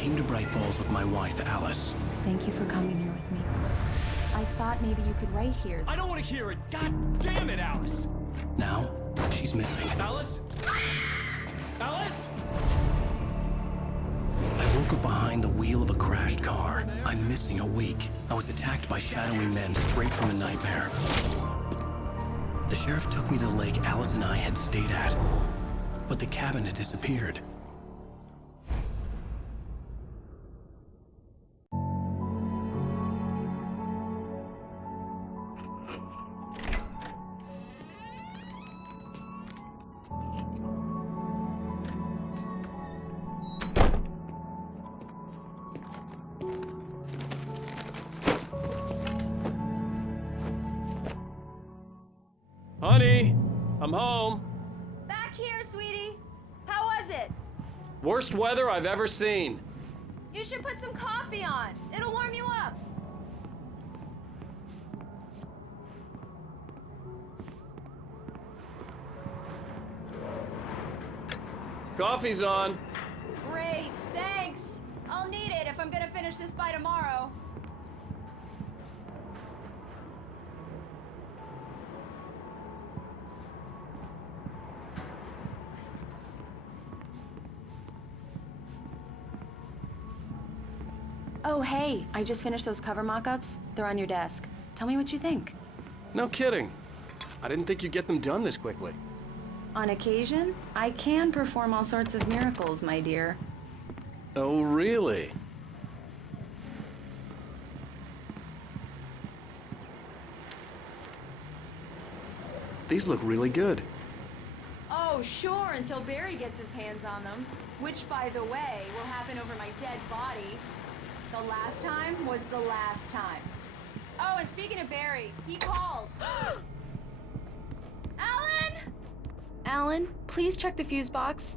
came to Bright Falls with my wife, Alice. Thank you for coming here with me. I thought maybe you could write here. I don't want to hear it! God damn it, Alice! Now, she's missing. Alice? Alice? I woke up behind the wheel of a crashed car. I'm missing a week. I was attacked by shadowy men straight from a nightmare. The sheriff took me to the lake Alice and I had stayed at, but the cabin had disappeared. Honey, I'm home. Back here, sweetie. How was it? Worst weather I've ever seen. You should put some coffee on. It'll warm you up. Coffee's on. Great, thanks. I'll need it if I'm gonna finish this by tomorrow. Oh, hey, I just finished those cover mock-ups. They're on your desk. Tell me what you think. No kidding. I didn't think you'd get them done this quickly. On occasion, I can perform all sorts of miracles, my dear. Oh, really? These look really good. Oh, sure, until Barry gets his hands on them. Which, by the way, will happen over my dead body. The last time was the last time. Oh, and speaking of Barry, he called. Alan! Alan, please check the fuse box.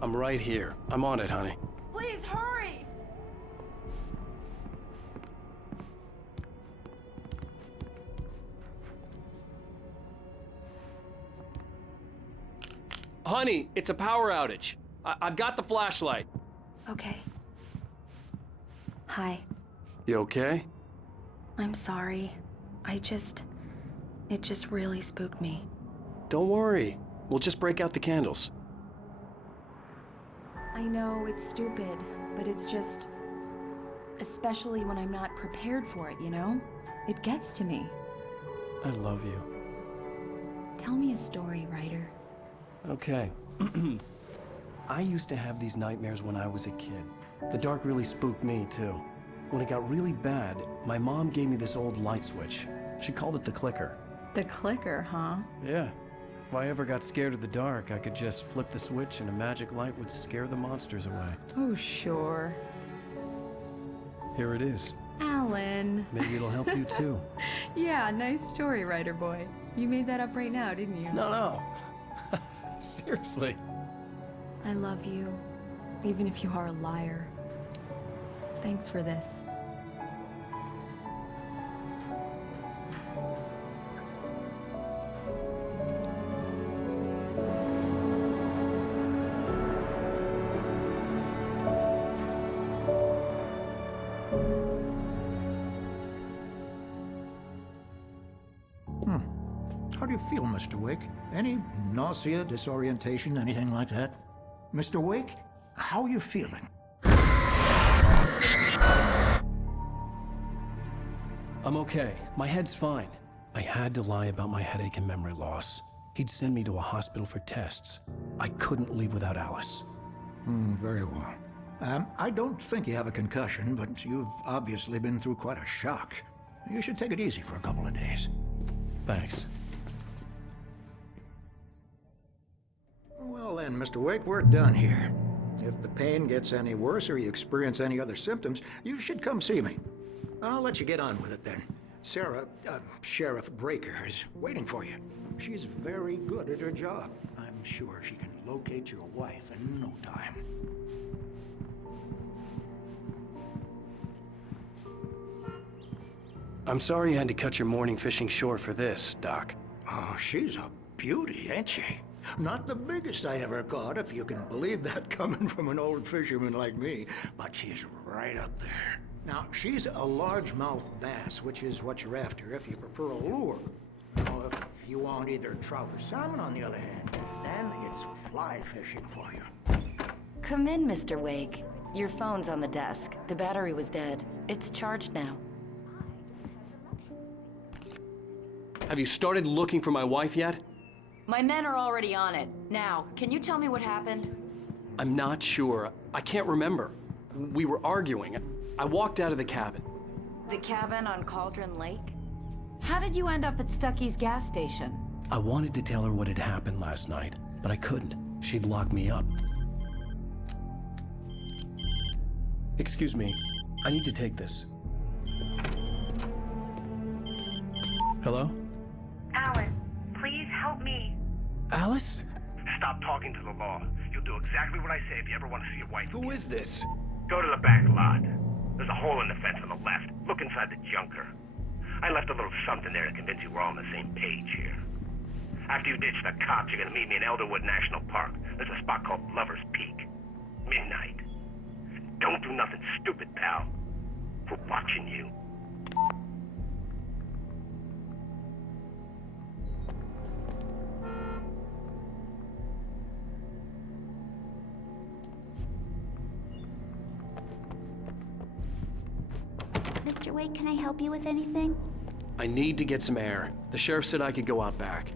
I'm right here. I'm on it, honey. Please hurry! Honey, it's a power outage. I've got the flashlight. Okay. Hi. You okay? I'm sorry. It just really spooked me. Don't worry. We'll just break out the candles. I know it's stupid, but it's just... especially when I'm not prepared for it, you know? It gets to me. I love you. Tell me a story, writer. Okay. I used to have these nightmares when I was a kid. The dark really spooked me, too. When it got really bad, my mom gave me this old light switch. She called it the clicker. The clicker, huh? Yeah. If I ever got scared of the dark, I could just flip the switch and a magic light would scare the monsters away. Oh, sure. Here it is. Alan. Maybe it'll help you, too. Yeah, nice story, writer boy. You made that up right now, didn't you? No. Seriously. I love you, even if you are a liar. Thanks for this. How do you feel, Mr. Wake? Any nausea, disorientation, anything like that? Mr. Wake, how are you feeling? I'm okay. My head's fine. I had to lie about my headache and memory loss. He'd send me to a hospital for tests. I couldn't leave without Alice. Very well. I don't think you have a concussion, but you've obviously been through quite a shock. You should take it easy for a couple of days. Thanks. Well then, Mr. Wake, we're done here. If the pain gets any worse or you experience any other symptoms, you should come see me. I'll let you get on with it then. Sarah, Sheriff Breaker, is waiting for you. She's very good at her job. I'm sure she can locate your wife in no time. I'm sorry you had to cut your morning fishing short for this, Doc. Oh, she's a beauty, ain't she? Not the biggest I ever caught, if you can believe that coming from an old fisherman like me, but she's right up there. Now, she's a largemouth bass, which is what you're after if you prefer a lure. Now, if you want either trout or salmon, on the other hand, then it's fly fishing for you. Come in, Mr. Wake. Your phone's on the desk. The battery was dead. It's charged now. Have you started looking for my wife yet? My men are already on it. Now, can you tell me what happened? I'm not sure. I can't remember. We were arguing. I walked out of the cabin. The cabin on Cauldron Lake? How did you end up at Stucky's gas station? I wanted to tell her what had happened last night, but I couldn't. She'd lock me up. Excuse me. I need to take this. Hello? Alan, please help me. Alice? Stop talking to the law. You'll do exactly what I say if you ever want to see your wife. Who is this? Go to the back lot. There's a hole in the fence on the left. Look inside the junker. I left a little something there to convince you we're all on the same page here. After you ditch the cops, you're gonna meet me in Elderwood National Park. There's a spot called Lover's Peak. Midnight. Don't do nothing stupid, pal. We're watching you. Mr. Wake, can I help you with anything? I need to get some air. The sheriff said I could go out back.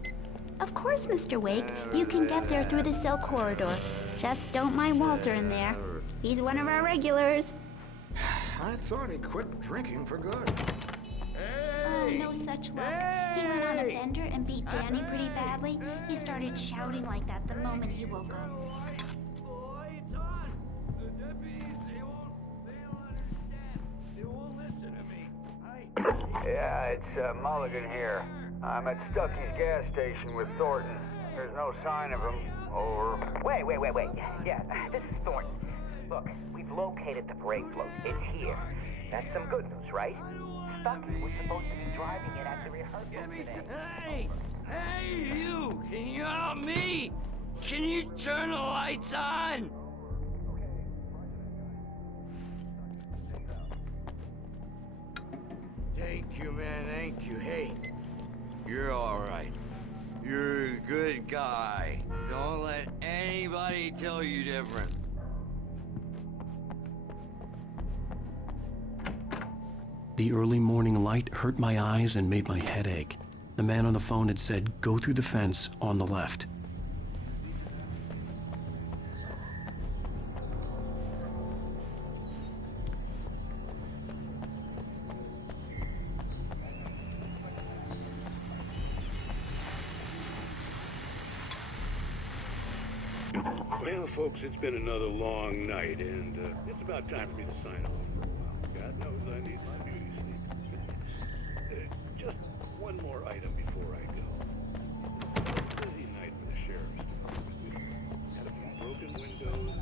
Of course, Mr. Wake. You can get there through the cell corridor. Just don't mind Walter in there. He's one of our regulars. I thought he quit drinking for good. Oh, no such luck. He went on a bender and beat Danny pretty badly. He started shouting like that the moment he woke up. Yeah, it's Mulligan here. I'm at Stucky's gas station with Thornton. There's no sign of him. Over. Wait. Yeah, this is Thornton. Look, we've located the brake float. It's here. That's some good news, right? Stucky was supposed to be driving it at the rehearsal today. Hey, you! Can you help me? Can you turn the lights on? Thank you, man, thank you. Hey, you're all right. You're a good guy. Don't let anybody tell you different. The early morning light hurt my eyes and made my head ache. The man on the phone had said, go through the fence on the left. Well, folks, it's been another long night, and it's about time for me to sign off for a while. God knows I need my beauty sleep. Just one more item before I go. It's a busy night for the sheriff's department. Had a few broken windows.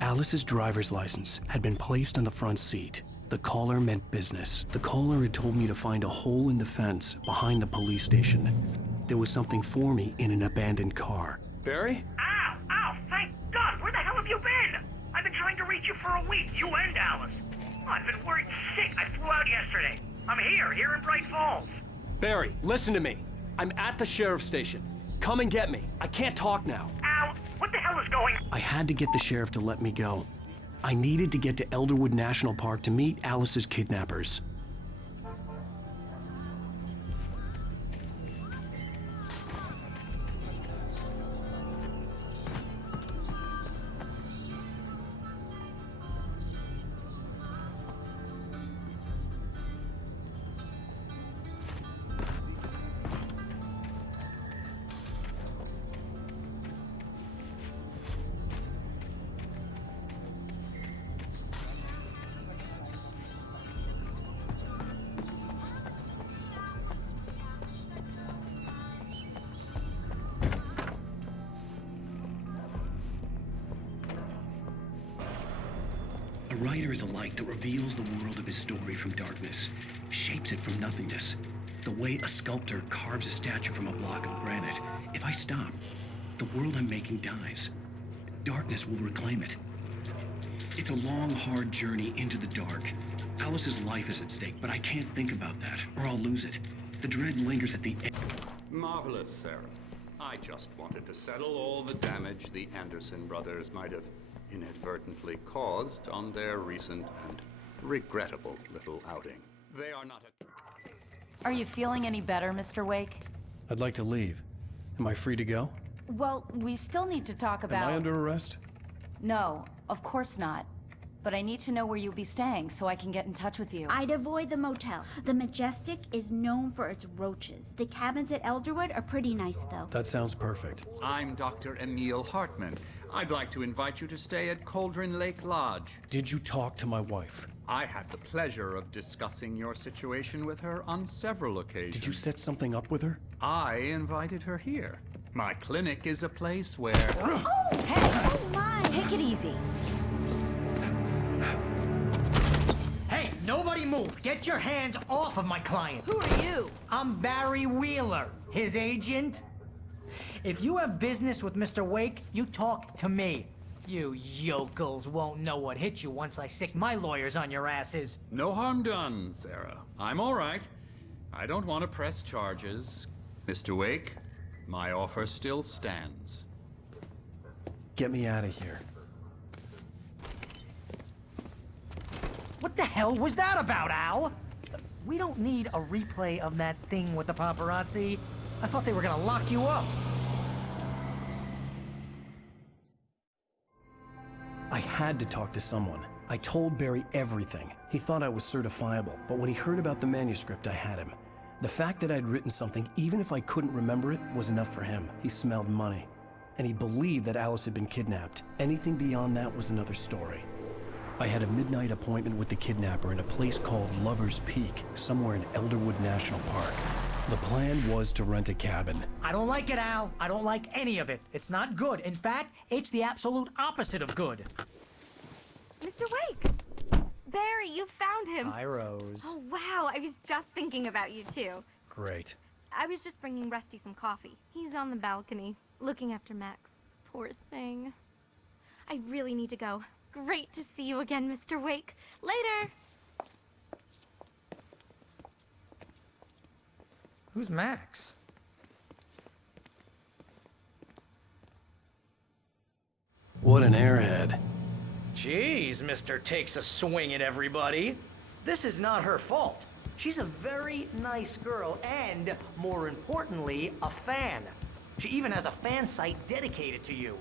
Alice's driver's license had been placed on the front seat. The caller meant business. The caller had told me to find a hole in the fence behind the police station. There was something for me in an abandoned car. Barry? Ow! Thank God! Where the hell have you been? I've been trying to reach you for a week, you and Alice. I've been worried sick. I flew out yesterday. I'm here in Bright Falls. Barry, listen to me. I'm at the sheriff's station. Come and get me. I can't talk now. Al, what the hell is going on? I had to get the sheriff to let me go. I needed to get to Elderwood National Park to meet Alice's kidnappers. A writer is a light that reveals the world of his story from darkness, shapes it from nothingness. The way a sculptor carves a statue from a block of granite. If I stop, the world I'm making dies. Darkness will reclaim it. It's a long, hard journey into the dark. Alice's life is at stake, but I can't think about that, or I'll lose it. The dread lingers at the end. Marvelous, Sarah. I just wanted to settle all the damage the Anderson brothers might have inadvertently caused on their recent and regrettable little outing. They are not a... Are you feeling any better, Mr. Wake? I'd like to leave. Am I free to go? Well, we still need to talk about... Am I under arrest? No, of course not. But I need to know where you'll be staying so I can get in touch with you. I'd avoid the motel. The Majestic is known for its roaches. The cabins at Elderwood are pretty nice, though. That sounds perfect. I'm Dr. Emil Hartman. I'd like to invite you to stay at Cauldron Lake Lodge. Did you talk to my wife? I had the pleasure of discussing your situation with her on several occasions. Did you set something up with her? I invited her here. My clinic is a place where... Oh! Hey! Oh, my! Take it easy. Hey, nobody move! Get your hands off of my client! Who are you? I'm Barry Wheeler, his agent. If you have business with Mr. Wake, you talk to me. You yokels won't know what hit you once I sick my lawyers on your asses. No harm done, Sarah. I'm all right. I don't want to press charges. Mr. Wake, my offer still stands. Get me out of here. What the hell was that about, Al? We don't need a replay of that thing with the paparazzi. I thought they were gonna lock you up. I had to talk to someone. I told Barry everything. He thought I was certifiable, but when he heard about the manuscript, I had him. The fact that I'd written something, even if I couldn't remember it, was enough for him. He smelled money. And he believed that Alice had been kidnapped. Anything beyond that was another story. I had a midnight appointment with the kidnapper in a place called Lover's Peak, somewhere in Elderwood National Park. The plan was to rent a cabin. I don't like it, Al. I don't like any of it. It's not good. In fact, it's the absolute opposite of good. Mr. Wake! Barry, you found him! Hi, Rose. Oh, wow. I was just thinking about you, too. Great. I was just bringing Rusty some coffee. He's on the balcony, looking after Max. Poor thing. I really need to go. Great to see you again, Mr. Wake. Later! Who's Max? What an airhead. Jeez, Mr. Takes a swing at everybody. This is not her fault. She's a very nice girl and, more importantly, a fan. She even has a fan site dedicated to you.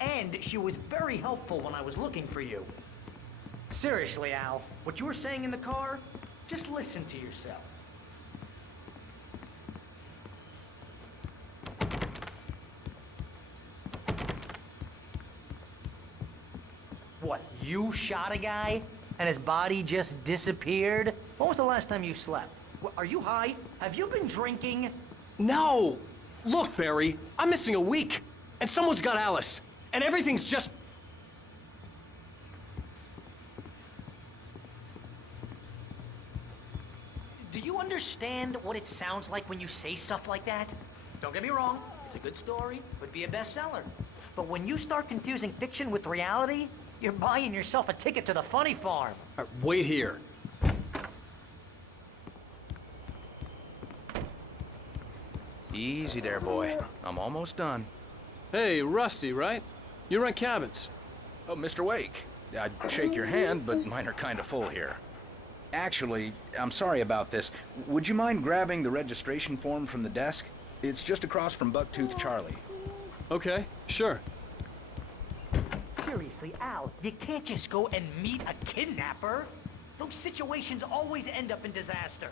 And she was very helpful when I was looking for you. Seriously, Al, what you were saying in the car, just listen to yourself. What, you shot a guy and his body just disappeared? When was the last time you slept? Are you high? Have you been drinking? No! Look, Barry, I'm missing a week, and someone's got Alice, and everything's just... Do you understand what it sounds like when you say stuff like that? Don't get me wrong, it's a good story, could be a bestseller. But when you start confusing fiction with reality, you're buying yourself a ticket to the funny farm. All right, wait here. Easy there, boy. I'm almost done. Hey, Rusty, right? You rent cabins. Oh, Mr. Wake. I'd shake your hand, but mine are kind of full here. Actually, I'm sorry about this. Would you mind grabbing the registration form from the desk? It's just across from Bucktooth Charlie. Okay, sure. Seriously, Al, you can't just go and meet a kidnapper. Those situations always end up in disaster.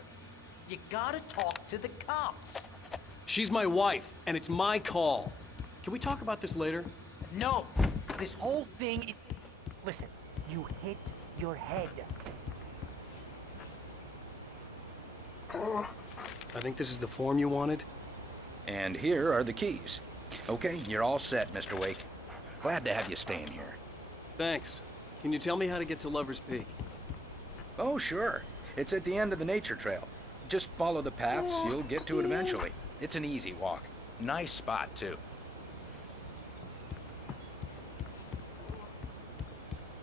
You gotta talk to the cops. She's my wife, and it's my call. Can we talk about this later? No, this whole thing is... Listen, you hit your head. I think this is the form you wanted. And here are the keys. Okay, you're all set, Mr. Wake. Glad to have you staying here. Thanks. Can you tell me how to get to Lover's Peak? Oh, sure. It's at the end of the nature trail. Just follow the paths, you'll get to it eventually. It's an easy walk. Nice spot, too.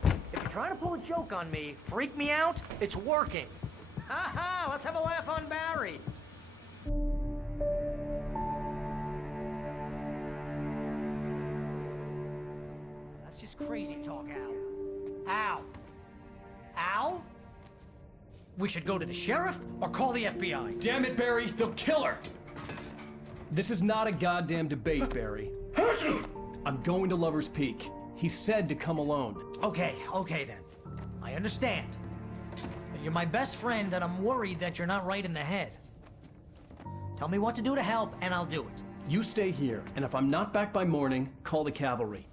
If you're trying to pull a joke on me, freak me out, it's working. Ha ha! Let's have a laugh on Barry. That's just crazy talk, Al. Al? Al? We should go to the sheriff or call the FBI. Damn it, Barry, they'll kill her! This is not a goddamn debate, Barry. I'm going to Lover's Peak. He said to come alone. Okay then. I understand. You're my best friend, and I'm worried that you're not right in the head. Tell me what to do to help, and I'll do it. You stay here, and if I'm not back by morning, call the cavalry.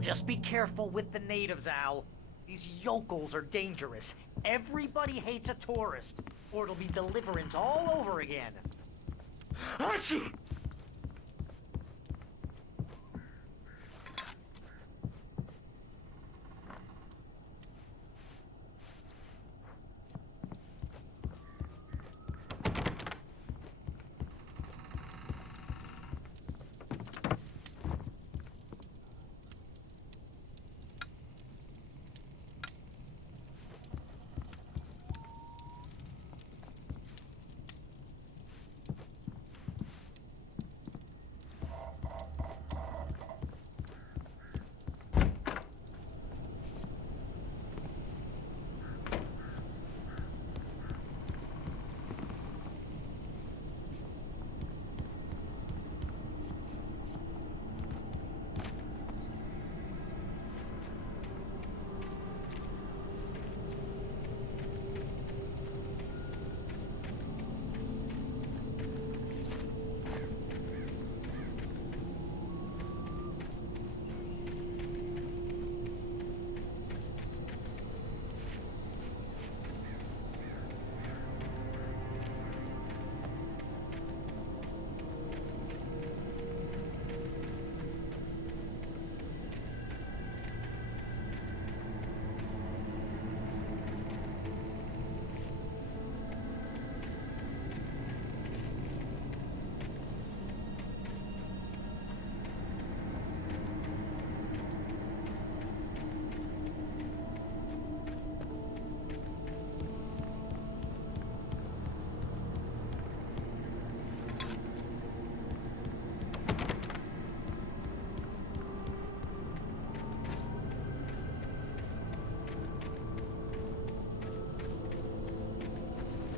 Just be careful with the natives, Al. These yokels are dangerous. Everybody hates a tourist, or it'll be Deliverance all over again.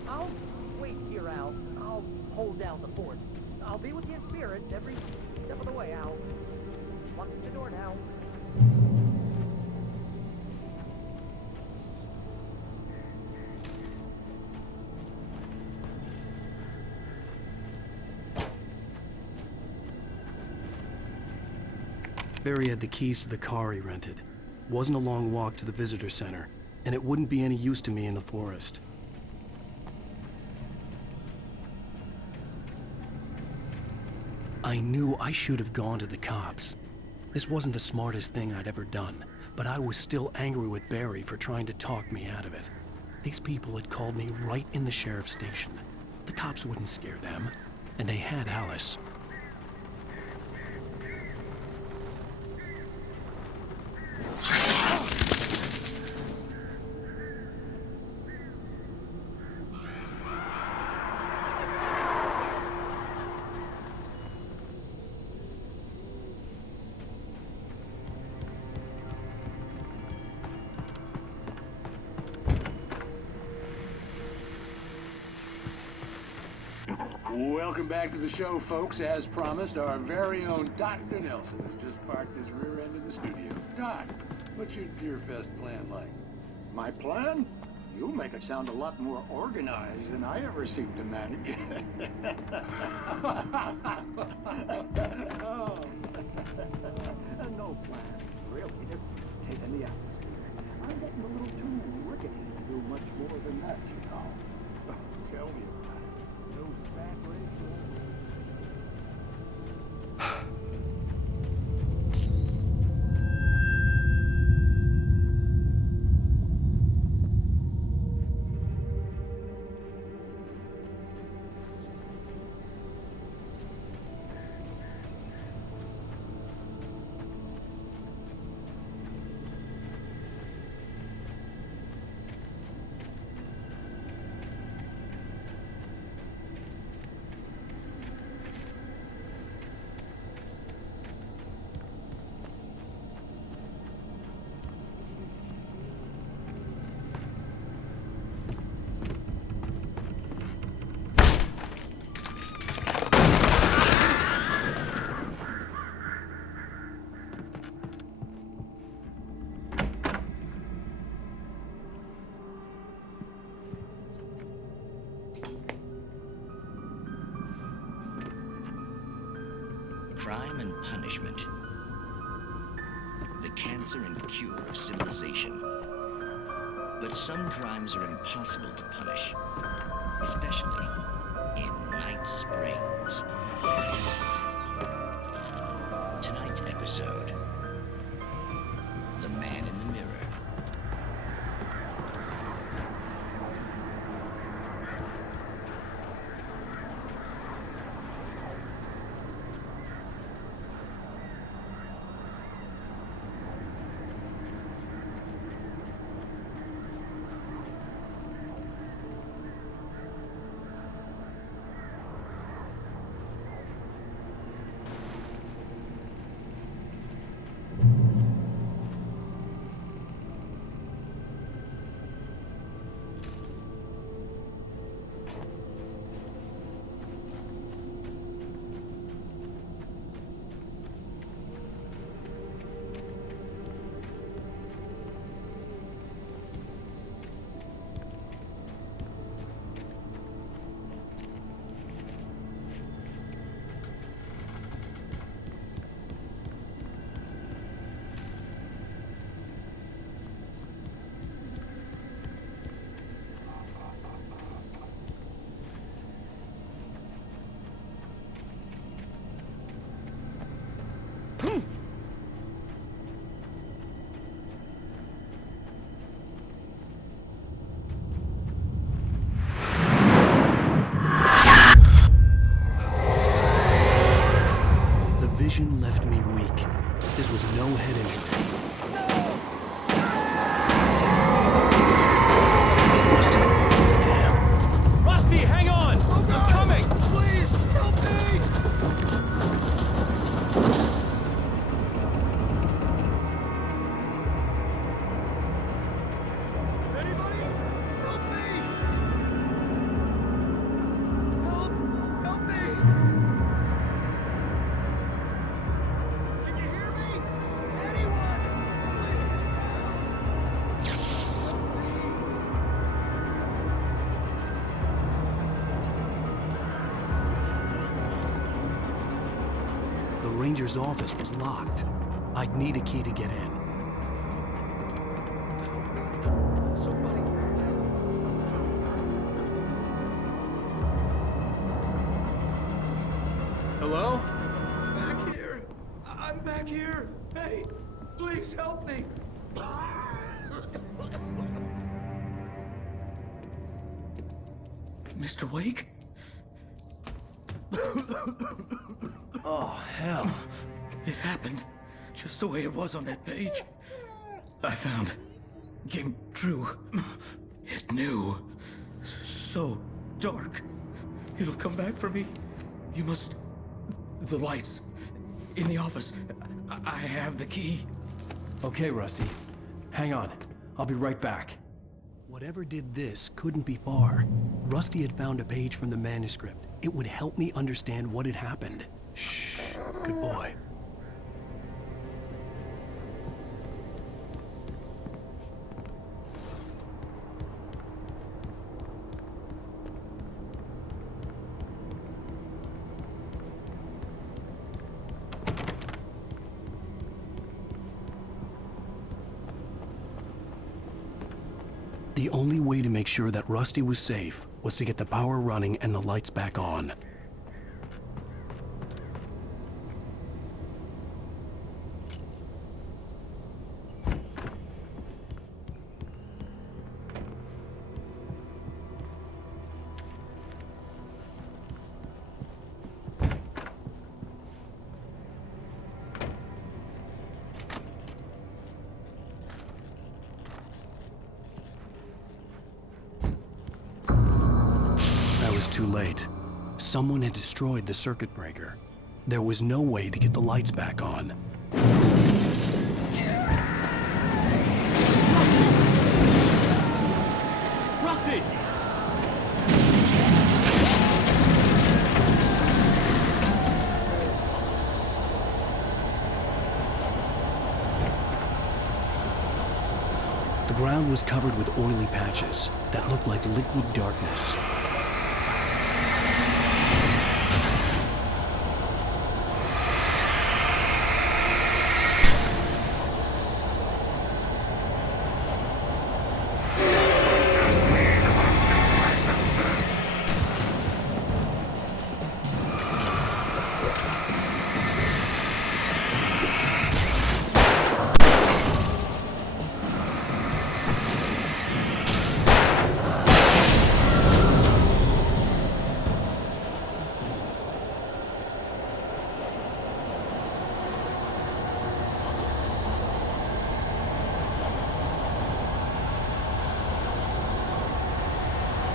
I'll wait here, Al. I'll hold down the fort. I'll be with you in spirit every step of the way, Al. Locking the door now. Barry had the keys to the car he rented. Wasn't a long walk to the visitor center, and it wouldn't be any use to me in the forest. I knew I should have gone to the cops. This wasn't the smartest thing I'd ever done, but I was still angry with Barry for trying to talk me out of it. These people had called me right in the sheriff's station. The cops wouldn't scare them, and they had Alice. Welcome back to the show, folks. As promised, our very own Dr. Nelson has just parked his rear end in the studio. Doc, what's your Deerfest plan like? My plan? You make it sound a lot more organized than I ever seem to manage. Oh. No plan, really. Just taking the atmosphere. I'm getting a little too rickety to do much more than that, you know. Tell me about it. Those Crime and punishment. The cancer and cure of civilization. But some crimes are impossible to punish, especially in Night Springs. Tonight's episode, The Man in the Mirror. The vision left me weak. This was no head injury. Rusty, damn. Rusty, hang on! Oh, God! I'm coming! Please, help me! Anybody? Help me! Help me! Can you hear me? Anyone? Please, help! Help me! The ranger's office was locked. I'd need a key to get in. Somebody. Hello? Back here. I'm back here. Hey, please help me. Mr. Wake? Oh, hell. It happened just the way it was on that page. I found. Came true. It knew. So dark. It'll come back for me. You must. The lights. In the office. I have the key. Okay, Rusty. Hang on. I'll be right back. Whatever did this couldn't be far. Rusty had found a page from the manuscript. It would help me understand what had happened. Shh. Good boy. The The only way to make sure that Rusty was safe was to get the power running and the lights back on. Too late. Someone had destroyed the circuit breaker. There was no way to get the lights back on. Rusty! The ground was covered with oily patches that looked like liquid darkness.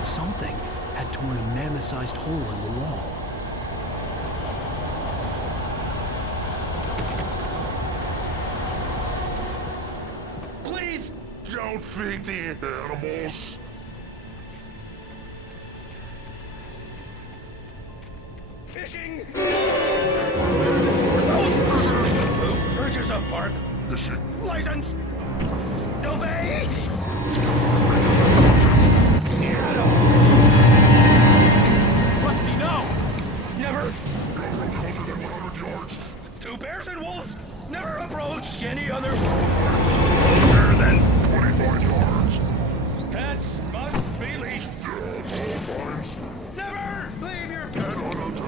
Something had torn a mammoth-sized hole in the wall. Please! Don't feed the animals! Fishing! Those prisoners! Who urges a park? Fishing. License! Obey! Rusty, no! Never! 2 bears and wolves! Never approach any other... Closer than 25 yards! Pets must be leashed! Yes, all times. Never leave your pet unattended!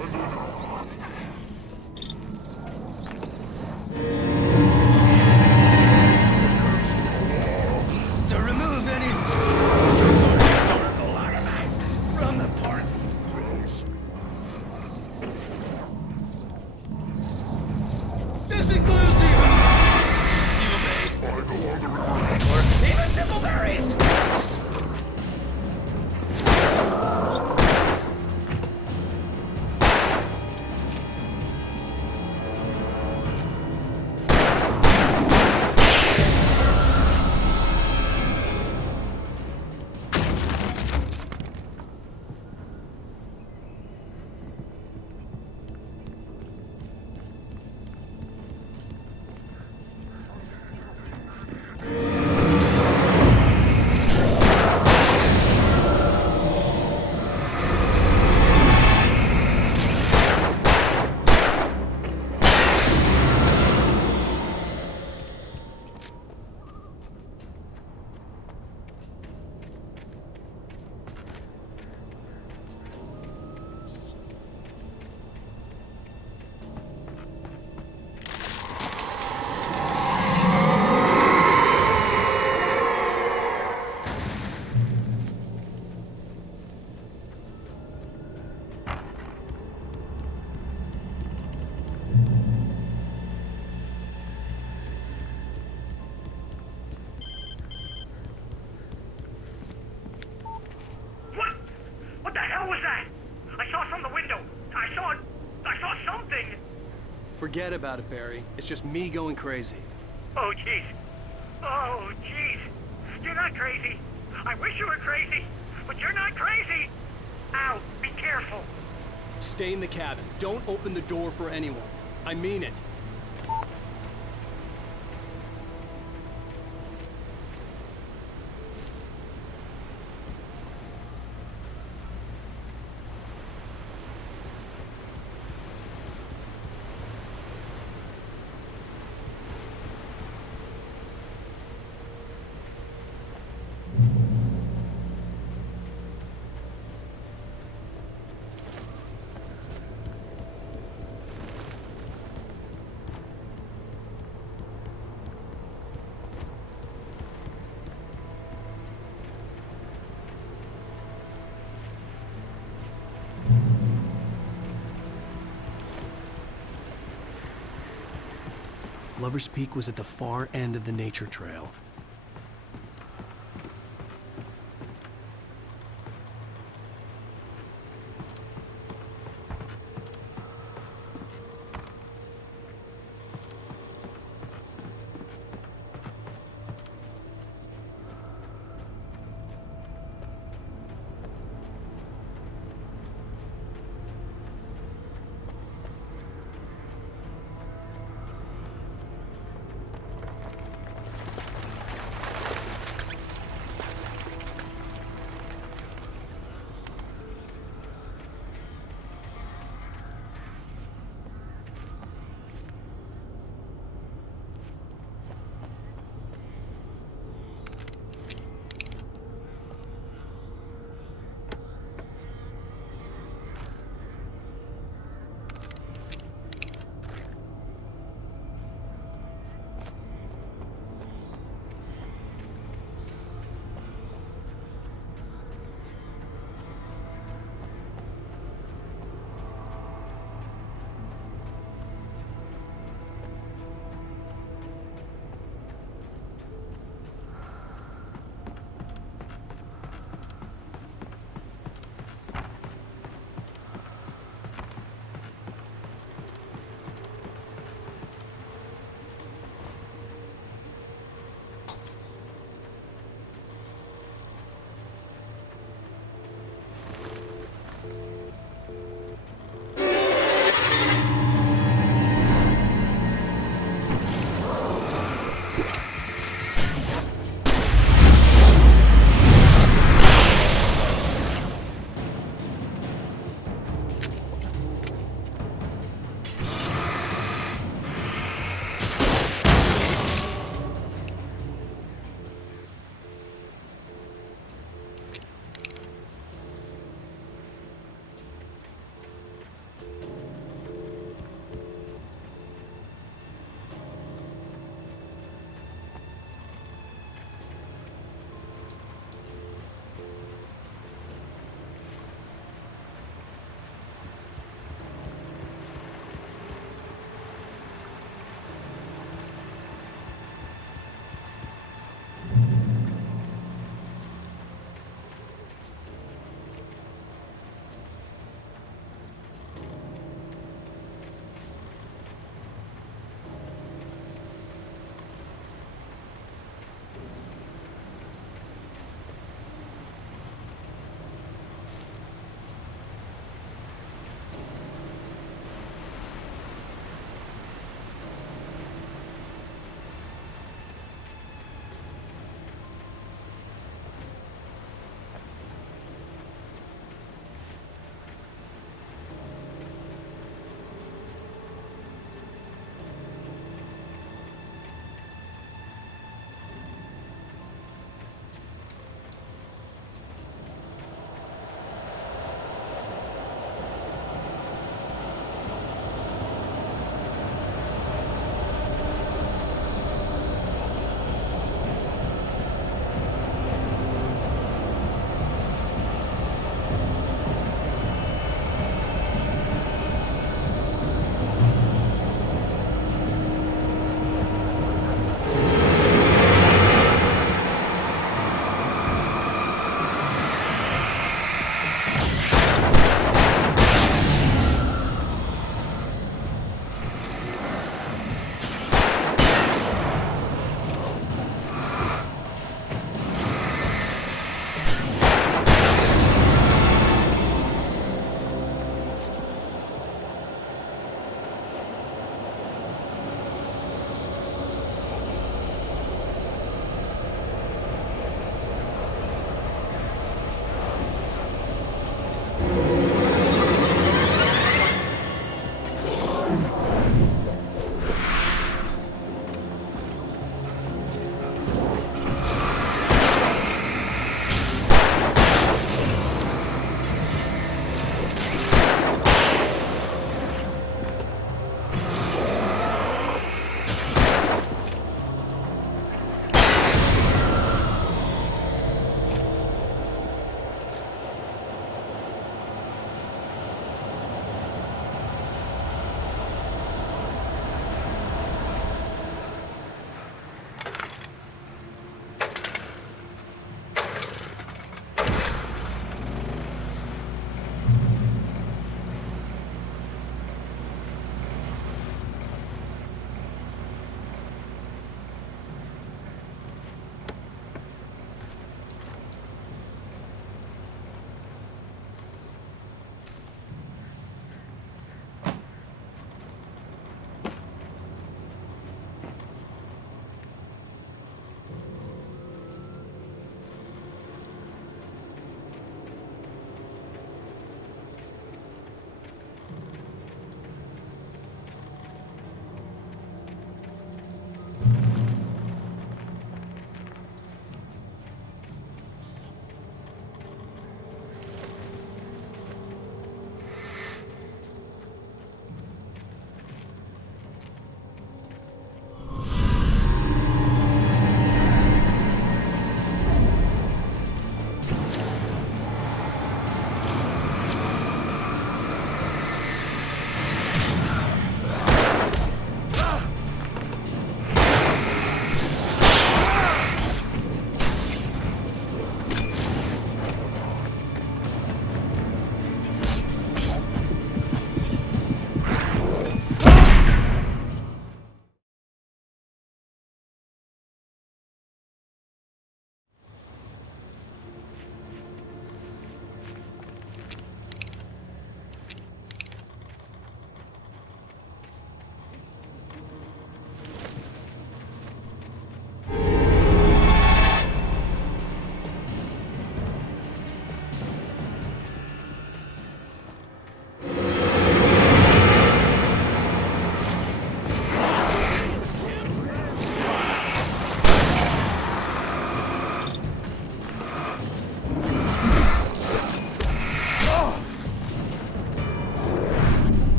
To remove any historical artifacts from the park. This includes even you may or even simple berries. What the hell was that? I saw from the window. I saw something. Forget about it, Barry. It's just me going crazy. Oh, jeez. Oh, jeez. You're not crazy. I wish you were crazy, but you're not crazy. Ow, be careful. Stay in the cabin. Don't open the door for anyone. I mean it. Lover's Peak was at the far end of the nature trail.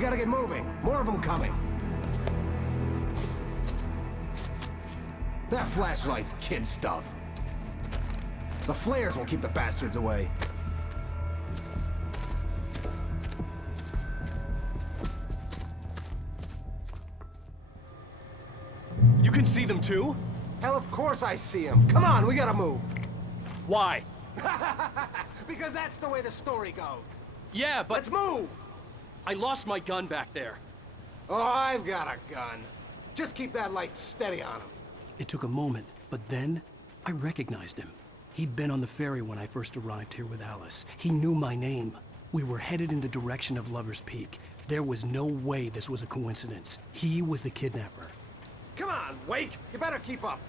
We gotta get moving. More of them coming. That flashlight's kid stuff. The flares will keep the bastards away. You can see them too? Hell, of course I see them. Come on, we gotta move. Why? Because that's the way the story goes. Yeah, but... Let's move! I lost my gun back there. Oh, I've got a gun. Just keep that light steady on him. It took a moment, but then I recognized him. He'd been on the ferry when I first arrived here with Alice. He knew my name. We were headed in the direction of Lover's Peak. There was no way this was a coincidence. He was the kidnapper. Come on, Wake! You better keep up.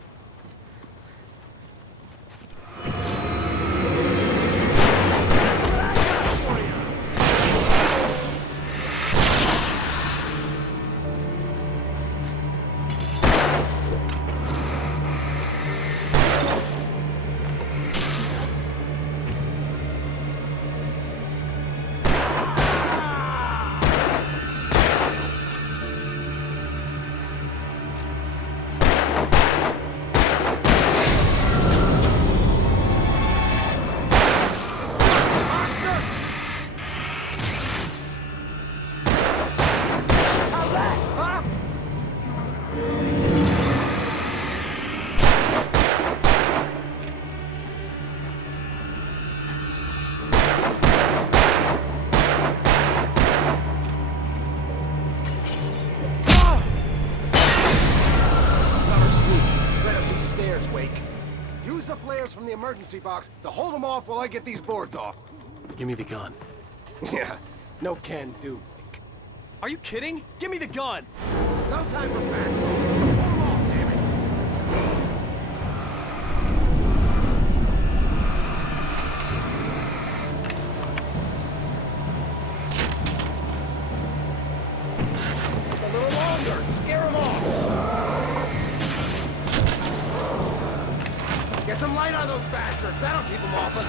From the emergency box to hold them off while I get these boards off. Give me the gun. Yeah, no can do, Wake. Are you kidding? Give me the gun! No time for back. Pull them off, damn it! Just a little longer. Scare them off. Get some light on those bastards. That'll keep them off us.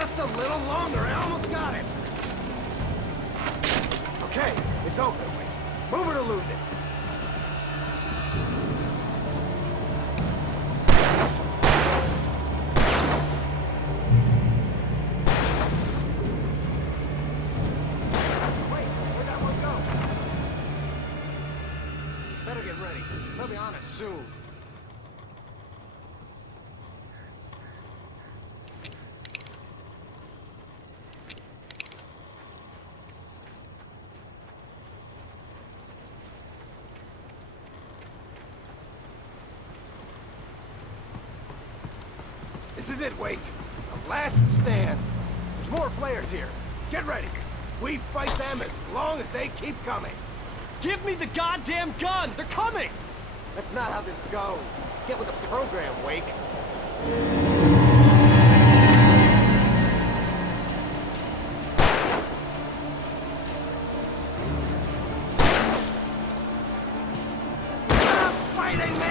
Just a little longer. I almost got it. Okay, it's open. Move it or lose it. Soon. This is it, Wake. The last stand. There's more flares here. Get ready. We fight them as long as they keep coming. Give me the goddamn gun! They're coming! That's not how this goes. Get with the program, Wake. Stop fighting me!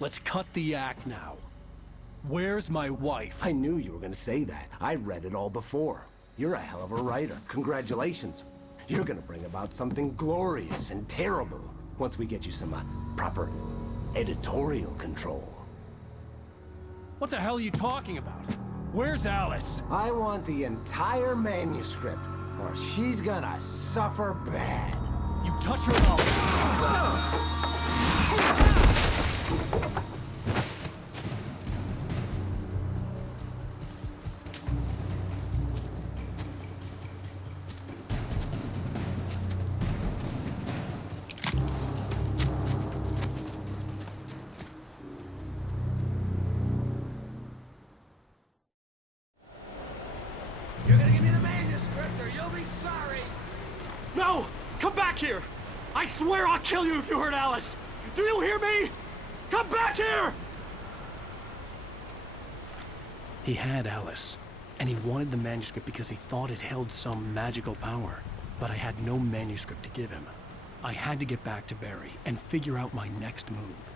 Let's cut the act now. Where's my wife? I knew you were gonna say that. I read it all before. You're a hell of a writer. Congratulations. You're gonna bring about something glorious and terrible once we get you some proper editorial control. What the hell are you talking about? Where's Alice? I want the entire manuscript, or she's gonna suffer bad. You touch her and I'll... You're gonna give me the manuscript or you'll be sorry. No! Come back here! I swear I'll kill you if you hurt Alice! Do you hear me? Come back here! He had Alice, and he wanted the manuscript because he thought it held some magical power. But I had no manuscript to give him. I had to get back to Barry and figure out my next move.